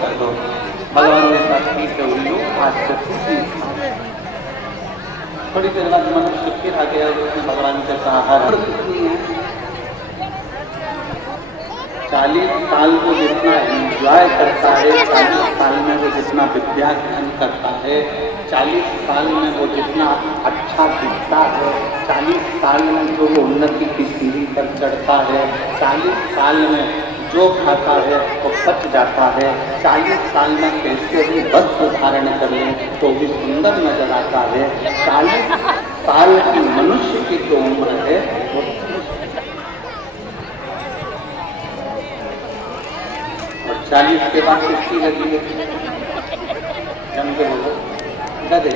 कर दो। भगवान ने कहा ठीक है उल्लू, आज से खुशी। थोड़ी देर बाद मनुष्य फिर आ गया, उसने भगवान से कहा हर कितनी है? 40 साल वो जितना एंजॉय करता है, 40 साल में वो जितना विद्या ग्रहण करता है, 40 साल में वो जितना अच्छा दिखता है, 40 साल में जो वो उन्नति की सीढ़ी पर चढ़ता है, 40 साल में जो खाता है वो पच जाता है, 40 साल में कैसे भी वस्त्र धारण कर ले तो भी सुंदर नजर आता है। 40 साल की मनुष्य की जो उम्र है वो और 40 के बाद किसकी लगी है? जम के बोलो गधे।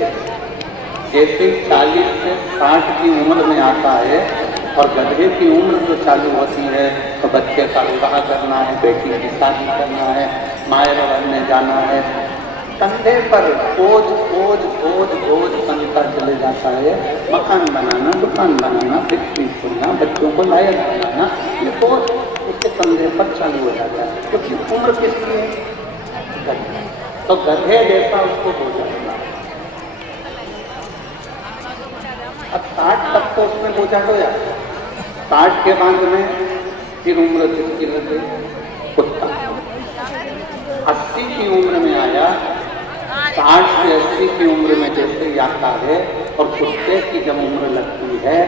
जैसे 40 से 60 की उम्र में आता है और गधे की उम्र जो चालू होती है तो बच्चे का विवाह करना है, बेटी की शादी करना है, माए बनने जाना है, कंधे पर बोझ बोझ बोझ बोझ बनता चले जाता है। मकान बनाना, दुकान बनाना, बिक्री खोलना, बच्चों को लायक बनाना, ये बोझ उसके कंधे पर चालू हो जाता है। क्योंकि उम्र किसकी है? गधे। तो गधे जैसा उसको हो जाएगा। अब 60 तक तो उसमें बोझा हो जाता है। 60 के बाद में फिर उम्र किसकी लगे? कुत्ता। 80 की उम्र में आया, 60 से 80 की उम्र में जैसे आता है और कुत्ते की जब उम्र लगती है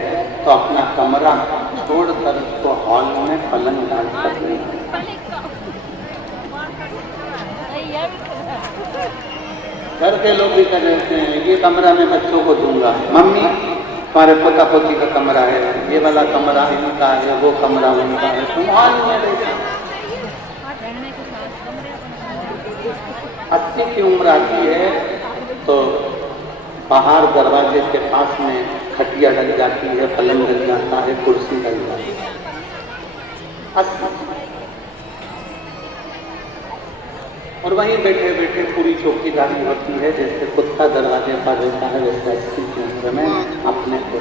तो अपना कमरा छोड़कर उसको हॉल में पलंग डाल सकते हैं। घर के लोग भी कर रहे हैं, ये कमरा मैं बच्चों को दूंगा, मम्मी तुम्हारे पोता पोती का कमरा है, ये वाला कमरा इनका है, वो कमरा उनका है, तुम हॉल में ले जाओ। 80 की उम्र आती है तो बाहर दरवाजे के पास में खटिया लग जाती है, पलंग लग जाता है, कुर्सी लग जाती है। 80 और वहीं बैठे बैठे पूरी चौकीदारी होती है, जैसे कुत्ता दरवाजे पर रहता है वैसे 80 की उम्र में अपने को।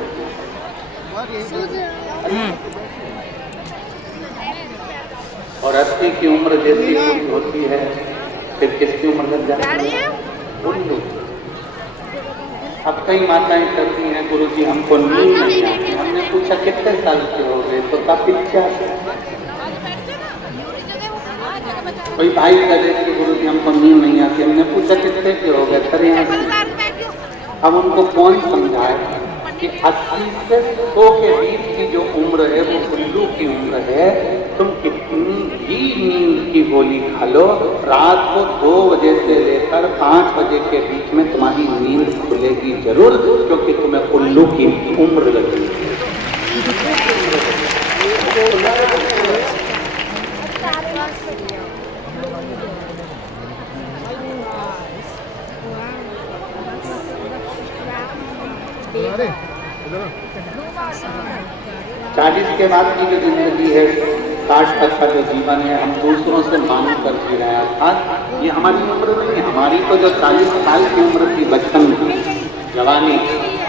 और 80 की उम्र जैसी पूरी होती है फिर किसकी उम्र लग जाती है? उल्लू। अब कई माताएं करती हैं, गुरुजी हमको नींद नहीं आती। हमने पूछा कितने साल के हो गए तो कहा 85। कोई भाई करे कि गुरुजी हमको नींद नहीं आती। हमने पूछा कितने के हो गए? 83। अब उनको कौन समझाए कि 80 से 100 के बीच की जो उम्र है वो उल्लू की उम्र है। तुम कितनी भी नींद की गोली खा लो, रात को 2 बजे से लेकर 5 बजे के बीच में तुम्हारी नींद खुलेगी जरूर, क्योंकि तुम्हें उल्लू की उम्र लगी। अरे 40 के बाद की जो जिंदगी है, 60 तक का जो जीवन है, हम दूसरों से मांग कर जी रहे हैं। अर्थात ये हमारी उम्र नहीं, हमारी तो जो 40 साल की उम्र थी, बचपन की जवानी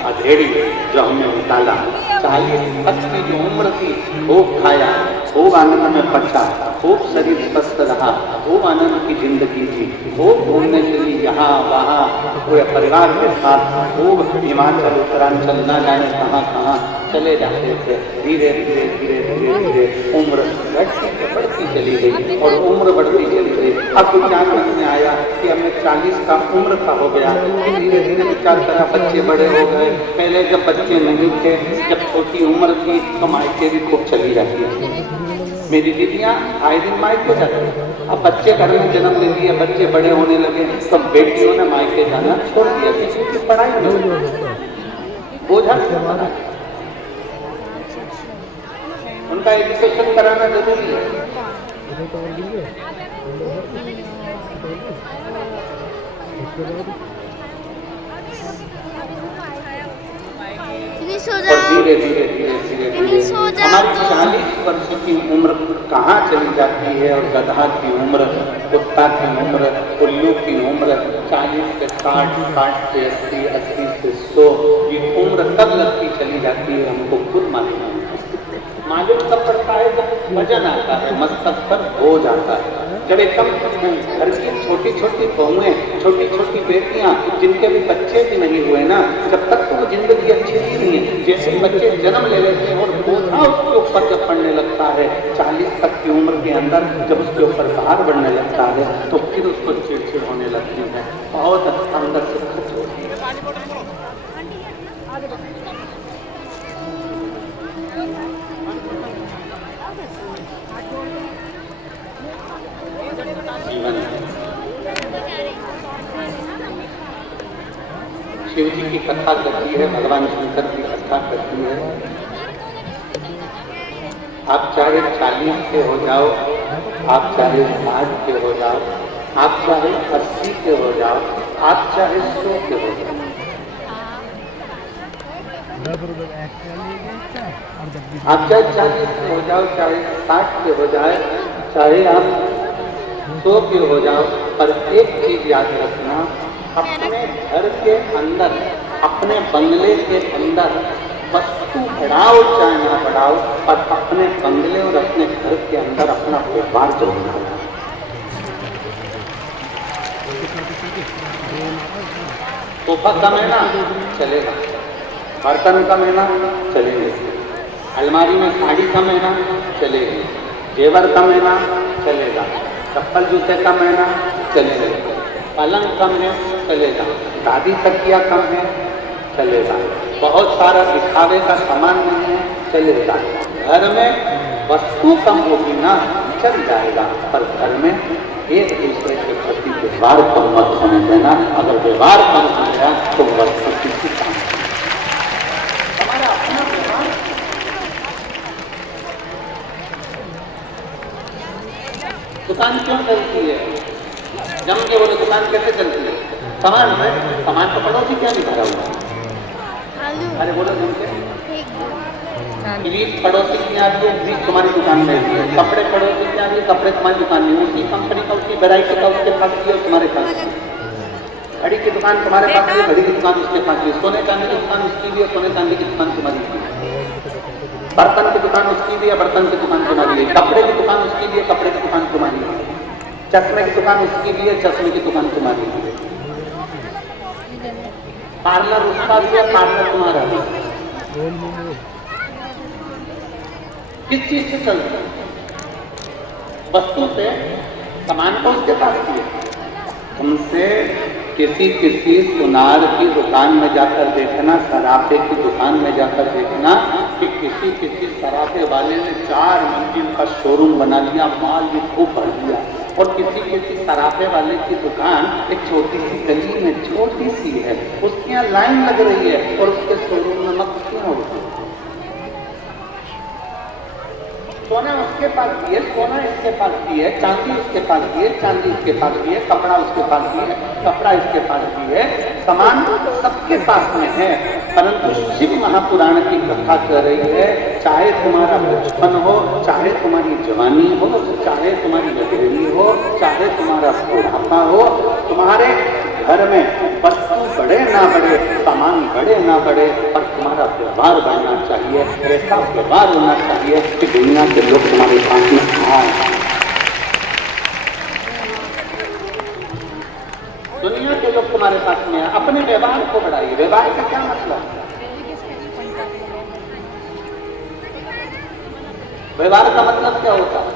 अधेड़ी जो हमने निकाला, 40 तक की जो उम्र थी, खूब खाया, खूब आनंद में पचा, खूब शरीर स्वस्थ रहा, खूब आनंद की जिंदगी थी, खूब घूमने के लिए यहाँ वहाँ पूरे परिवार के साथ खूब हिमाचल उत्तरांचल न जाने कहाँ कहाँ चले जाते थे। धीरे धीरे धीरे धीरे धीरे उम्र बढ़ती चली गई और उम्र बढ़ती चली गई। अब विज्ञान में आया कि हमें 40 का उम्र का हो गया, धीरे धीरे विचार करा, बच्चे बड़े हो गए। पहले जब बच्चे नहीं थे, जब छोटी उम्र थी तो मायके भी खूब चली रहती थी। मेरी दीदियाँ आए दिन मायके जाती। अब बच्चे घर में जन्म ले लिए, बच्चे बड़े होने लगे, तो बेटियों ने मायके जाना छोड़ दिया, किसी की पढ़ाई में बोझा पड़ा। उनका एजुकेशन कराना जरूरी है। और धीरे धीरे धीरे धीरे धीरे हमारी 40 वर्ष की उम्र कहाँ चली जाती है और गधा की उम्र, कुत्ता की उम्र, उल्लू की उम्र 40 से 60, 60 से 80, 80 से 100, ये उम्र कब लगती चली जाती है हमको खुद मालूम कब पड़ता है? जब वजन आता है, मस्तक पर बोझ आता है। जब एकदम घर की छोटी छोटी बहुएं, छोटी छोटी बेटियां, जिनके भी बच्चे भी नहीं हुए ना, जब तक तो वो जिंदगी अच्छी नहीं है। जैसे बच्चे जन्म ले लेते हैं और बोझा उसके ऊपर जब पड़ने लगता है, 40 तक की उम्र के अंदर जब उसके ऊपर भार बढ़ने लगता है, तो फिर उसको चिड़चिड़ होने लगती है, बहुत अंदर से खुश होती है। जीवन शिव जी की कथा करती है, भगवान शंकर की कथा करती है। आप चाहे 40 के हो जाओ, आप चाहे 60 के हो जाओ, आप चाहे 80 के हो जाओ, आप चाहे 100 के हो जाओ, आप चाहे 40 के हो जाओ, चाहे 60 के हो जाए, चाहे आप 100 के हो जाओ, पर एक चीज याद रखना, अपने घर के अंदर, अपने बंगले के अंदर वस्तु बढ़ाओ चाहे ना बढ़ाओ, पर अपने बंगले और अपने घर के अंदर अपना व्यवहार जरूर करो। सोफा कम है ना, चलेगा। बर्तन कम है ना, चलेंगे। अलमारी में साड़ी कम है ना, चलेगी। जेवर कम है ना, चलेगा। चप्पल जूते कम है ना, चलेगा। पलंग कम है, चलेगा। दादी तकिया कम है, चलेगा। बहुत सारा दिखावे का सामान नहीं है, चलेगा। घर में वस्तु कम होगी ना, चल जाएगा, पर घर में एक दूसरे के प्रति व्यवहार कम मत होने देना। अगर व्यवहार कम हो गया तो वस्तु किसी काम हमारा अपना व्यवहार। दुकान क्यों चलती है? जम के बोले दुकान कैसे चलती है? सामान है, सामान तो पड़ोसी क्या नहीं भरा हुआ? अरे बोलो जम के। फ्रिज पड़ोसी की आती है, फ्रिज तुम्हारी दुकान में है। कपड़े पड़ोसी की आती है, कपड़े तुम्हारी दुकान में। उसी कंपनी का, उसकी वैरायटी का उसके पास भी है, तुम्हारे पास भी। घड़ी की दुकान तुम्हारे पास भी है, घड़ी की दुकान उसके पास भी है। सोने चांदी की दुकान उसकी भी है, सोने चांदी की दुकान तुम्हारी भी है। बर्तन की दुकान उसकी भी है, बर्तन की दुकान तुम्हारी है। कपड़े की दुकान उसकी भी है, कपड़े की दुकान तुम्हारी है। चश्मे की दुकान उसकी भी है, चश्मे की दुकान तुम्हारी भी है। पार्लर उसका भी है, पार्लर तुम्हारा भी है। किस चीज से चलता है? वस्तु से, सामान को उसके पास भी है। तुमसे किसी सुनार की दुकान में जाकर देखना, सराफे की दुकान में जाकर देखना कि किसी सराफे वाले ने 4 मंजिल का शोरूम बना लिया, माल भी खूब भर दिया। और किसी सराफे वाले की दुकान एक छोटी सी गली में छोटी सी है, उसके यहाँ लाइन लग रही है और उसके शोरूम में मक्खियां उड़ती है। सोना उसके पास भी है, सोना इसके पास भी है, चांदी उसके पास भी है, चांदी इसके पास भी है, कपड़ा उसके पास भी है, कपड़ा इसके पास भी है। सामान सबके पास में है, परंतु शिव महापुराण की कथा कर रही है, चाहे तुम्हारा बचपन हो, चाहे तुम्हारी जवानी हो, चाहे तुम्हारी लड़की हो, चाहे तुम्हारा बुढ़ापा हो, तुम्हारे घर में वस्तु बढ़े ना बढ़े, सामान बढ़े ना बढ़े, पर तुम्हारा व्यवहार बढ़ना चाहिए। ऐसा व्यवहार होना चाहिए कि दुनिया के लोग तुम्हारे साथ में आए। दुनिया के लोग तुम्हारे साथ में आए। अपने व्यवहार को बढ़ाइए। व्यवहार का क्या मतलब? व्यवहार का मतलब क्या होता है?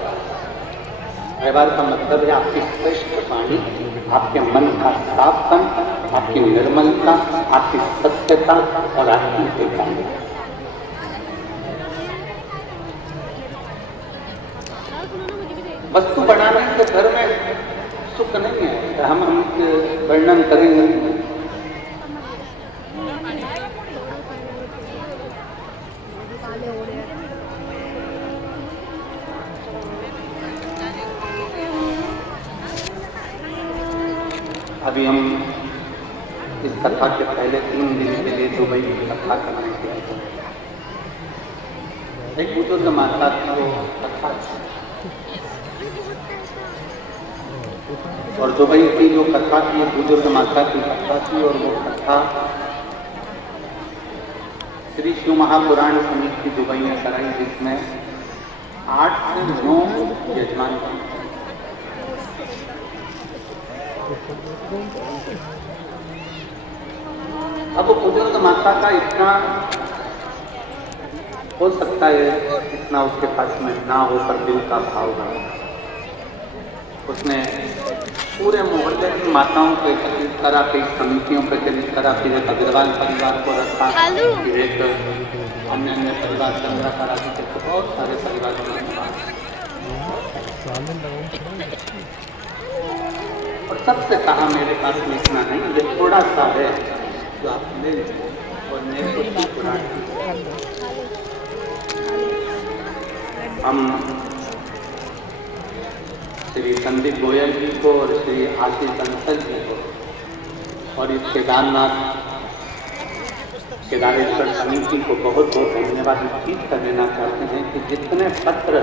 व्यवहार का मतलब है आपकी श्रेष्ठ वाणी, आपके मन का साफपन, आपकी निर्मलता, आपकी सत्यता और आपकी एकाग्रता। वस्तु बनाने से घर में सुख नहीं है, हम वर्णन करेंगे। अभी हम इस कथा के पहले 3 दिन के लिए दुबई की कथा करने गए थे। एक बुजुर्ग माता की वो कथा और दुबई की जो कथा थी, बुजुर्ग माता की कथा थी। और वो कथा श्री शिव महापुराण समिति दुबई में कराई, जिसमें 8 से 9 यजमान थे। अब बुजुर्ग माता का इतना हो सकता है, इतना उसके पास में ना हो, पर दिल का भाव है। उसने पूरे मोहल्ले की माताओं को एकत्रित करा, कई समितियों को एकत्रित करा, फिर एक अग्रवाल परिवार को रखा, फिर एक अन्य अन्य परिवार चंद्रा करा, तो बहुत सारे परिवारों में और सबसे कहा मेरे पास में इतना नहीं, ये थोड़ा सा है जो आप ले लीजिए और मेरे को भी थोड़ा। हम श्री संदीप गोयल जी को और श्री आशीष बंसल जी को और इस केदारेश्वर समिति को बहुत बहुत धन्यवाद इस चीज का देना चाहते हैं कि जितने पत्र